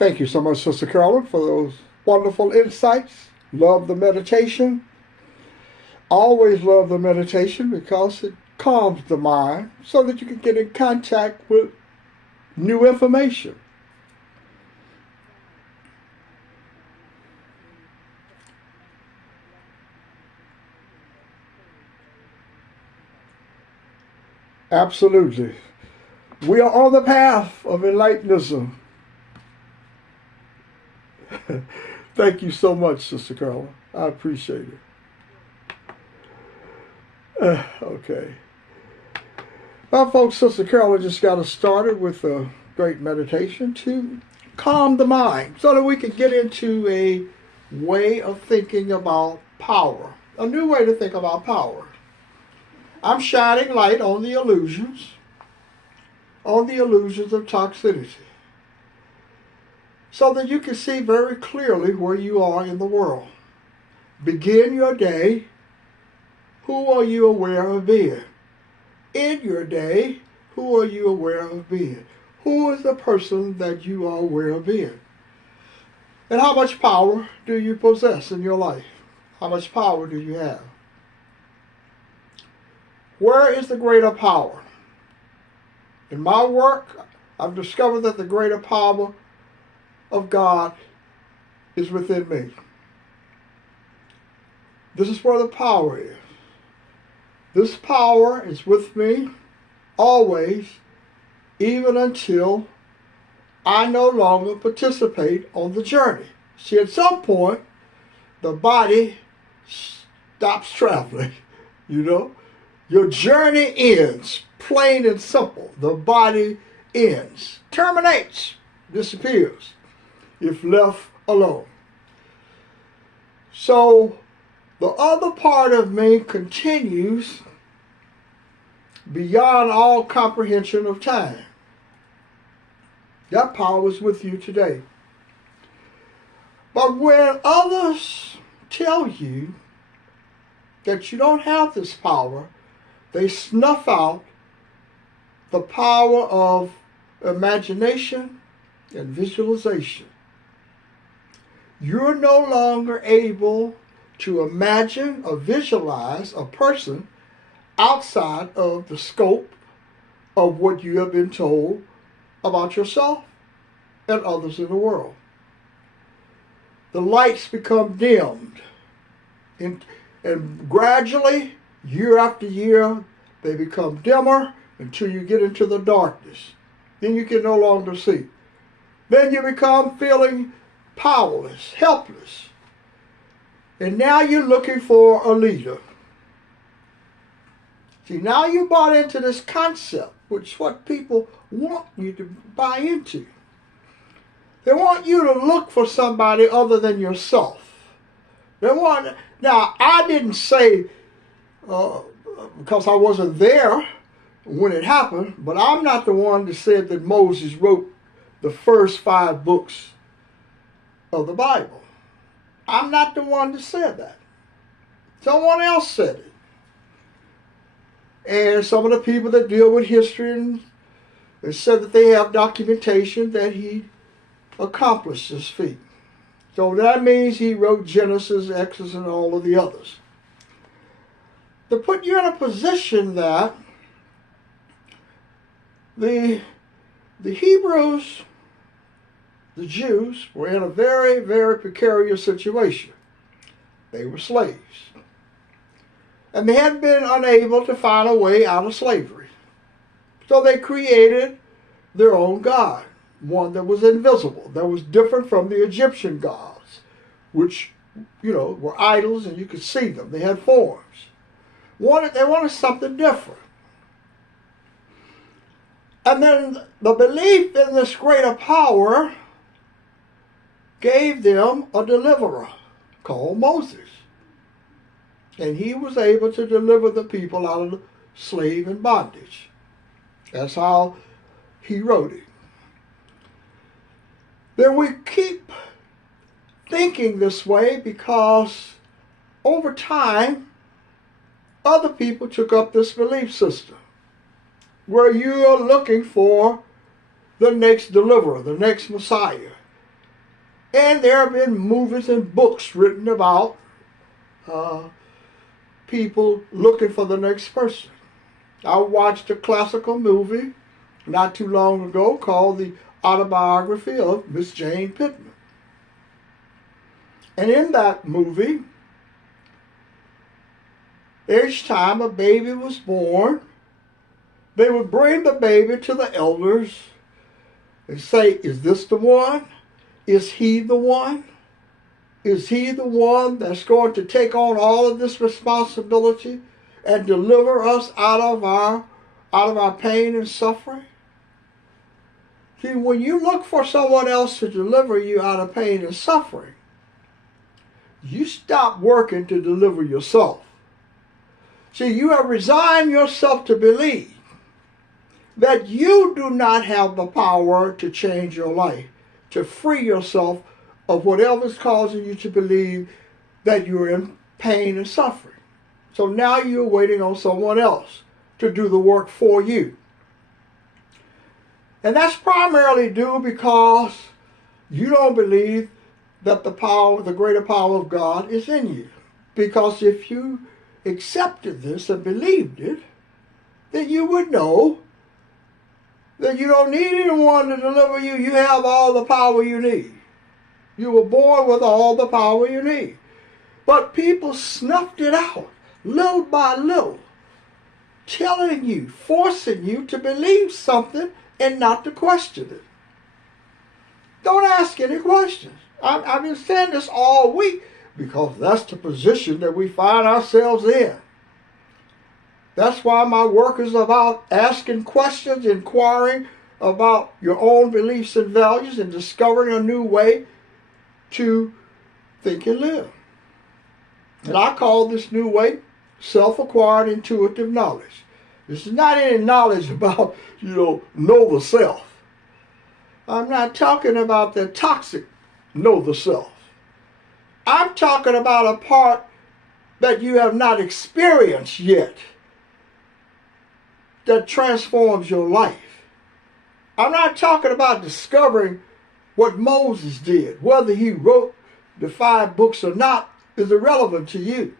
Thank you so much, Sister Carolyn, for those wonderful insights. Love the meditation. Always love the meditation because it calms the mind so that you can get in contact with new information. Absolutely. We are on the path of enlightenism. Thank you so much, Sister Carla. I appreciate it. Okay. Well, folks, Sister Carla just got us started with a great meditation to calm the mind so that we can get into a way of thinking about power, a new way to think about power. I'm shining light on the illusions of toxicity, so that you can see very clearly where you are in the world. Begin your day. Who are you aware of being? In your day, who are you aware of being? Who is the person that you are aware of being? And how much power do you possess in your life? How much power do you have? Where is the greater power? In my work, I've discovered that the greater power of God is within me. This is where the power is. This power is with me always, even until I no longer participate on the journey. See, at some point, the body stops traveling, you know. Your journey ends, plain and simple. The body ends, terminates, disappears, if left alone. So the other part of me continues beyond all comprehension of time. That power is with you today. But when others tell you that you don't have this power, they snuff out the power of imagination and visualization. You're no longer able to imagine or visualize a person outside of the scope of what you have been told about yourself and others in the world. The lights become dimmed, and gradually, year after year, they become dimmer until you get into the darkness. Then you can no longer see. Then you become feeling powerless, helpless. And now you're looking for a leader. See, now you bought into this concept, which is what people want you to buy into. They want you to look for somebody other than yourself. Now, I didn't say, because I wasn't there when it happened, but I'm not the one that said that Moses wrote the first 5 books of the Bible. I'm not the one that said that. Someone else said it. And some of the people that deal with history and said that they have documentation that he accomplished this feat. So that means he wrote Genesis, Exodus, and all of the others. To put you in a position that the Hebrews, the Jews, were in a very, very precarious situation. They were slaves. And they had been unable to find a way out of slavery. So they created their own god, one that was invisible, that was different from the Egyptian gods, which, were idols and you could see them. They had forms. They wanted something different. And then the belief in this greater power gave them a deliverer called Moses. And he was able to deliver the people out of slave and bondage. That's how he wrote it. Then we keep thinking this way because over time, other people took up this belief system where you are looking for the next deliverer, the next Messiah. And there have been movies and books written about people looking for the next person. I watched a classical movie not too long ago called The Autobiography of Miss Jane Pittman. And in that movie, each time a baby was born, they would bring the baby to the elders and say, is this the one? Is he the one? Is he the one that's going to take on all of this responsibility and deliver us out of our pain and suffering? See, when you look for someone else to deliver you out of pain and suffering, you stop working to deliver yourself. See, you have resigned yourself to believe that you do not have the power to change your life, to free yourself of whatever is causing you to believe that you're in pain and suffering. So now you're waiting on someone else to do the work for you. And that's primarily due because you don't believe that the greater power of God is in you. Because if you accepted this and believed it, then you would know that you don't need anyone to deliver you. You have all the power you need. You were born with all the power you need. But people snuffed it out little by little, telling you, forcing you to believe something and not to question it. Don't ask any questions. I've been saying this all week because that's the position that we find ourselves in. That's why my work is about asking questions, inquiring about your own beliefs and values, and discovering a new way to think and live. And I call this new way self-acquired intuitive knowledge. This is not any knowledge about, know the self. I'm not talking about the toxic know the self. I'm talking about a part that you have not experienced yet that transforms your life. I'm not talking about discovering what Moses did. Whether he wrote the 5 books or not is irrelevant to you.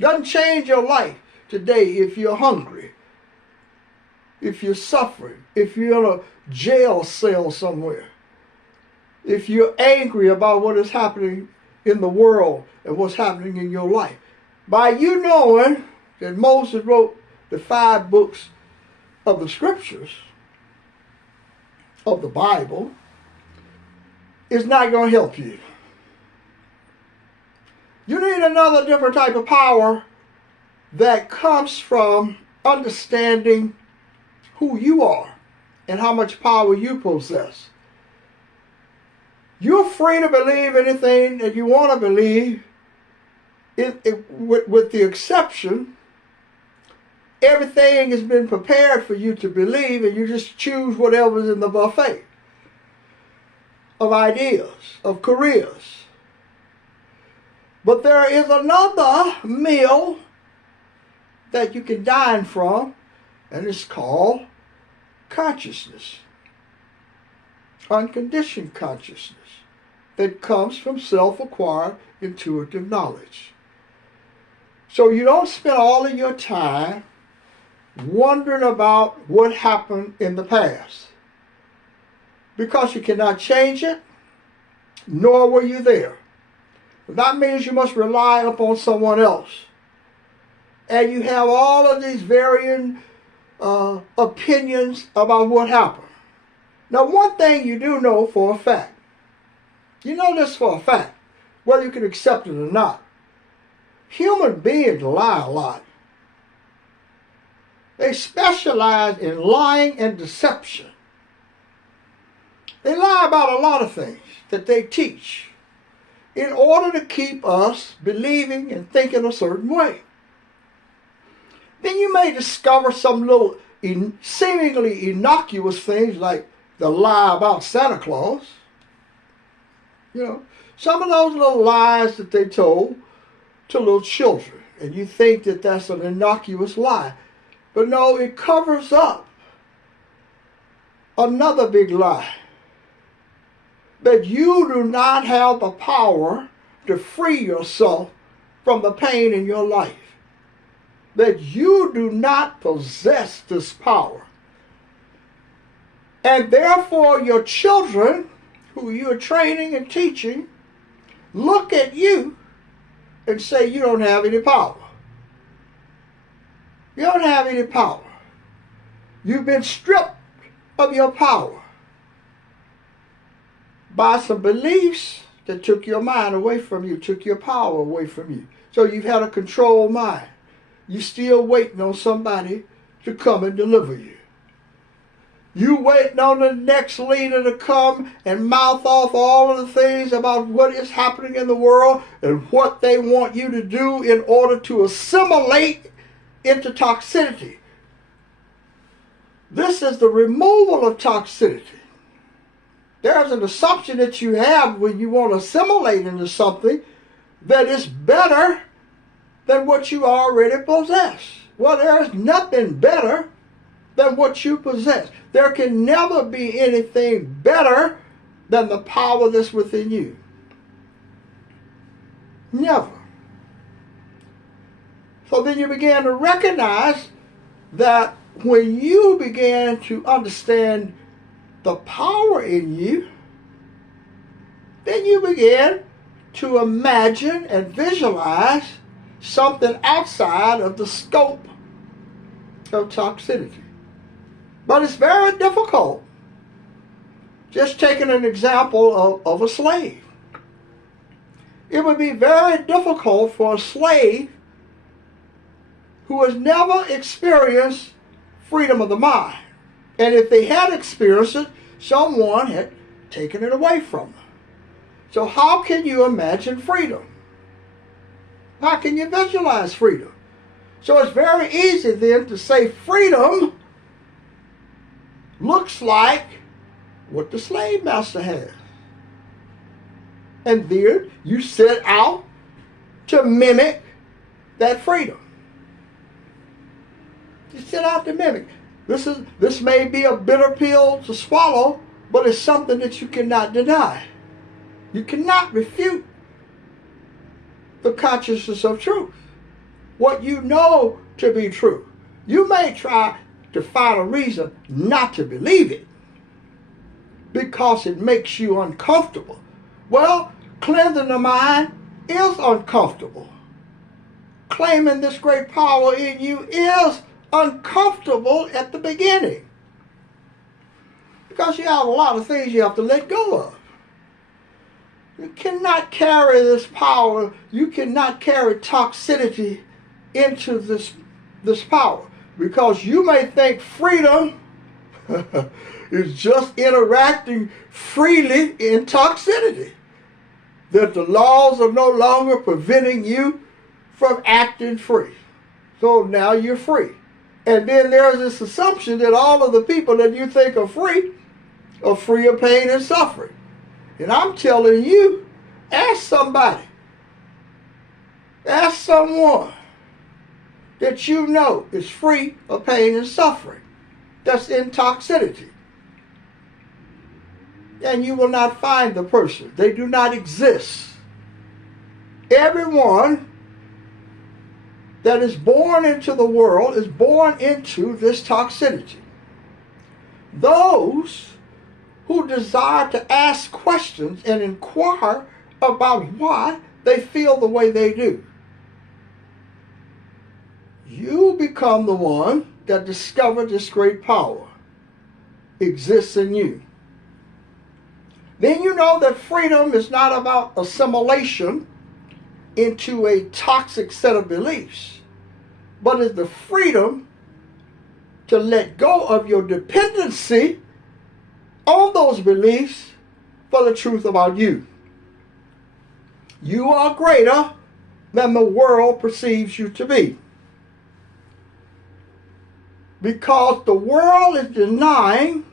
Doesn't change your life today if you're hungry, if you're suffering, if you're in a jail cell somewhere, if you're angry about what is happening in the world and what's happening in your life. By you knowing that Moses wrote the 5 books of the scriptures, of the Bible, is not going to help you. You need another different type of power that comes from understanding who you are and how much power you possess. You're free to believe anything that you want to believe, with the exception, everything has been prepared for you to believe, and you just choose whatever's in the buffet of ideas, of careers. But there is another meal that you can dine from, and it's called consciousness. Unconditioned consciousness that comes from self-acquired intuitive knowledge. So you don't spend all of your time wondering about what happened in the past, because you cannot change it, nor were you there. That means you must rely upon someone else. And you have all of these varying opinions about what happened. Now, one thing you do know for a fact, you know this for a fact, whether you can accept it or not. Human beings lie a lot. They specialize in lying and deception. They lie about a lot of things that they teach in order to keep us believing and thinking a certain way. Then you may discover some little seemingly innocuous things like the lie about Santa Claus. Some of those little lies that they told to little children. And you think that that's an innocuous lie. But no, it covers up another big lie. that you do not have the power to free yourself from the pain in your life. That you do not possess this power. And therefore your children, who you are training and teaching, look at you and say you don't have any power. You don't have any power. You've been stripped of your power by some beliefs that took your mind away from you, took your power away from you. So you've had a controlled mind. You're still waiting on somebody to come and deliver you. You waiting on the next leader to come and mouth off all of the things about what is happening in the world and what they want you to do in order to assimilate into toxicity. This is the removal of toxicity. There's an assumption that you have when you want to assimilate into something that is better than what you already possess. Well, there's nothing better than what you possess. There can never be anything better than the power that's within you. Never. So then you began to recognize that when you began to understand the power in you, then you began to imagine and visualize something outside of the scope of toxicity. But it's very difficult. Just taking an example of a slave. It would be very difficult for a slave who has never experienced freedom of the mind. And if they had experienced it, someone had taken it away from them. So how can you imagine freedom? How can you visualize freedom? So it's very easy then to say freedom looks like what the slave master has. And then you set out to mimic that freedom. You set out to mimic. This may be a bitter pill to swallow, but it's something that you cannot deny. You cannot refute the consciousness of truth. What you know to be true. You may try to find a reason not to believe it because it makes you uncomfortable. Well, cleansing the mind is uncomfortable. Claiming this great power in you is uncomfortable at the beginning because you have a lot of things you have to let go of. You cannot carry this power. You cannot carry toxicity into this power because you may think freedom is just interacting freely in toxicity. That the laws are no longer preventing you from acting free. So now you're free. And then there's this assumption that all of the people that you think are free of pain and suffering. And I'm telling you, ask somebody, ask someone that you know is free of pain and suffering, that's in toxicity. And you will not find the person. They do not exist. Everyone that is born into the world is born into this toxicity. Those who desire to ask questions and inquire about why they feel the way they do. You become the one that discovered this great power exists in you. Then you know that freedom is not about assimilation into a toxic set of beliefs, but is the freedom to let go of your dependency on those beliefs for the truth about you. You are greater than the world perceives you to be. Because the world is denying,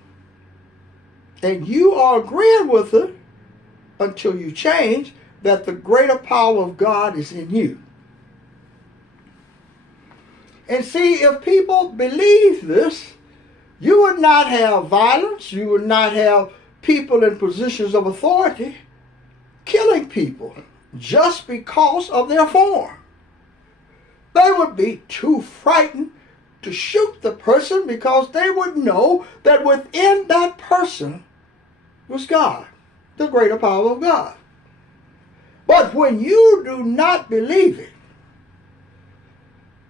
and you are agreeing with it until you change, that the greater power of God is in you. And see, if people believe this, you would not have violence, you would not have people in positions of authority killing people just because of their form. They would be too frightened to shoot the person because they would know that within that person was God, the greater power of God. But when you do not believe it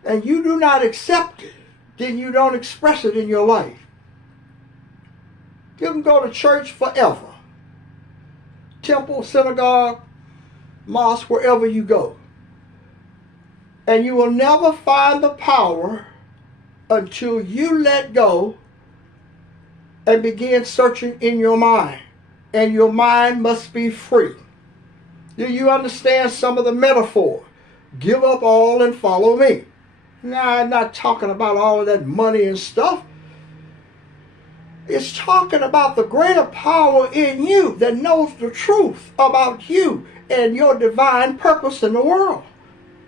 and you do not accept it, then you don't express it in your life. You can go to church forever. Temple, synagogue, mosque, wherever you go. And you will never find the power until you let go and begin searching in your mind. And your mind must be free. Do you understand some of the metaphor? Give up all and follow me. Now, I'm not talking about all of that money and stuff. It's talking about the greater power in you that knows the truth about you and your divine purpose in the world,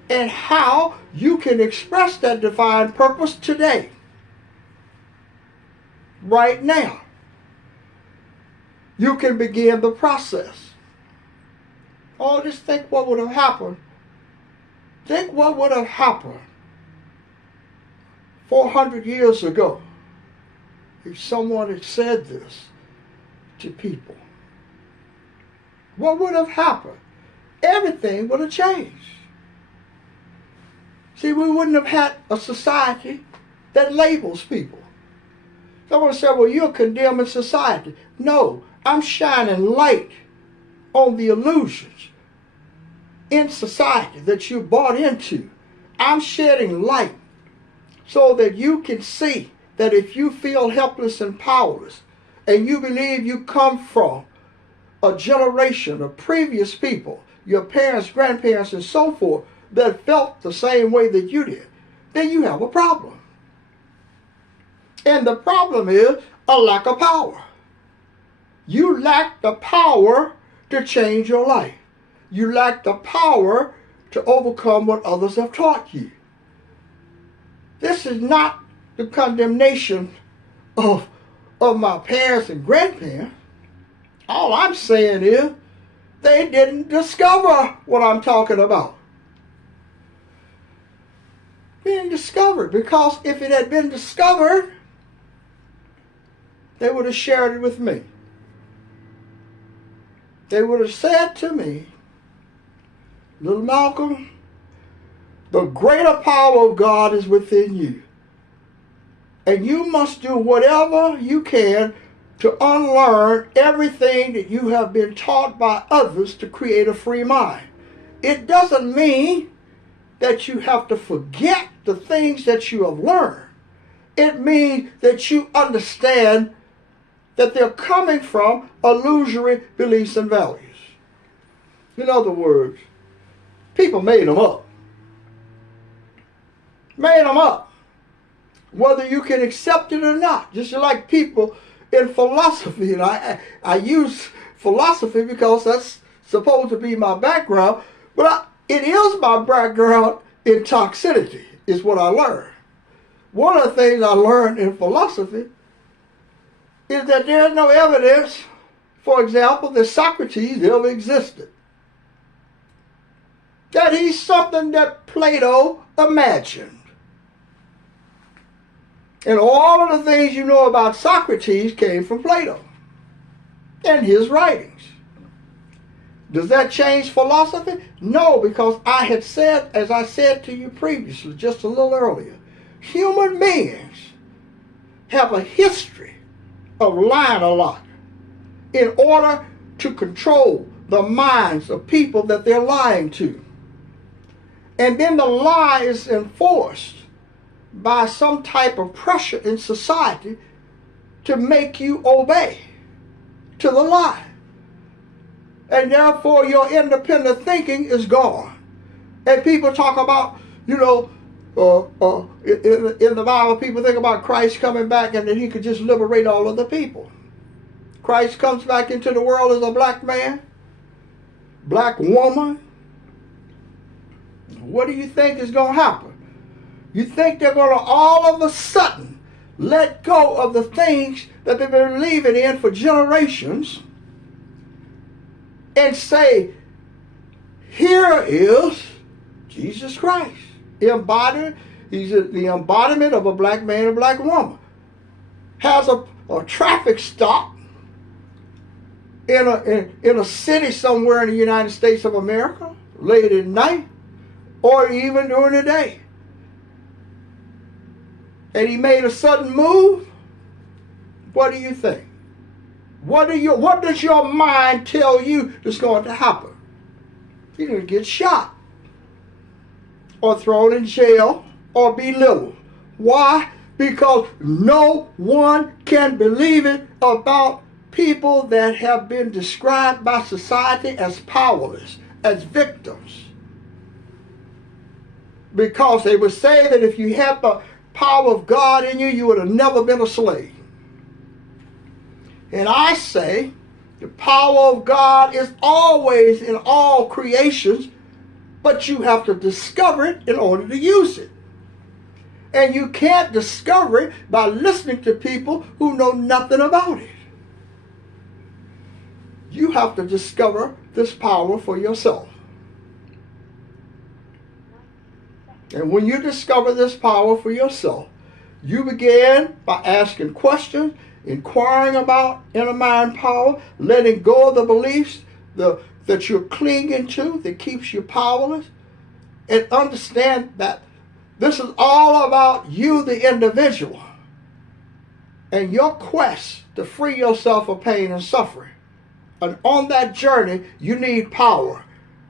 and how you can express that divine purpose today, right now. You can begin the process. Oh, just think what would have happened. Think what would have happened 400 years ago if someone had said this to people. What would have happened? Everything would have changed. See, we wouldn't have had a society that labels people. Someone said, well, you're condemning society. No, I'm shining light on the illusions in society that you bought into. I'm shedding light so that you can see that if you feel helpless and powerless and you believe you come from a generation of previous people, your parents, grandparents, and so forth, that felt the same way that you did, then you have a problem. And the problem is a lack of power. You lack the power to change your life. You lack the power to overcome what others have taught you. This is not the condemnation of my parents and grandparents. All I'm saying is they didn't discover what I'm talking about. They didn't discover it, because if it had been discovered, they would have shared it with me. They would have said to me, little Malcolm, the greater power of God is within you. And you must do whatever you can to unlearn everything that you have been taught by others to create a free mind. It doesn't mean that you have to forget the things that you have learned. It means that you understand that they're coming from illusory beliefs and values. In other words, people made them up. Made them up. Whether you can accept it or not. Just like people in philosophy. And I use philosophy because that's supposed to be my background. But it is my background in toxicity, is what I learned. One of the things I learned in philosophy is that there is no evidence, for example, that Socrates ever existed. That he's something that Plato imagined. And all of the things you know about Socrates came from Plato and his writings. Does that change philosophy? No, because I had said, as I said to you previously, just a little earlier, human beings have a history of lying a lot in order to control the minds of people that they're lying to. And then the lie is enforced by some type of pressure in society to make you obey to the lie. And therefore your independent thinking is gone. And people talk about, in the Bible, people think about Christ coming back and that he could just liberate all of the people. Christ comes back into the world as a black man, black woman. What do you think is going to happen? You think they're going to all of a sudden let go of the things that they've been believing in for generations and say, here is Jesus Christ. He's the embodiment of a black man and black woman. Has a traffic stop in a city somewhere in the United States of America, late at night, or even during the day. And he made a sudden move. What do you think? What does your mind tell you is going to happen? You're going to get shot, or thrown in jail, or belittled. Why? Because no one can believe it about people that have been described by society as powerless, as victims. Because they would say that if you had the power of God in you, you would have never been a slave. And I say, the power of God is always in all creations, but you have to discover it in order to use it. And you can't discover it by listening to people who know nothing about it. You have to discover this power for yourself. And when you discover this power for yourself, you begin by asking questions, inquiring about inner mind power, letting go of the beliefs that you're clinging to that keeps you powerless, and understand that this is all about you, the individual, and your quest to free yourself of pain and suffering. And on that journey, you need power.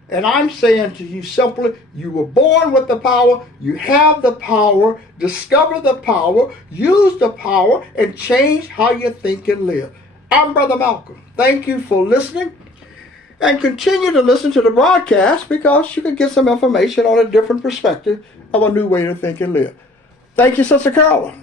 And I'm saying to you simply, you were born with the power, you have the power, discover the power, use the power, and change how you think and live. I'm Brother Malcolm. Thank you for listening. And continue to listen to the broadcast, because you can get some information on a different perspective of a new way to think and live. Thank you, Sister Carolyn.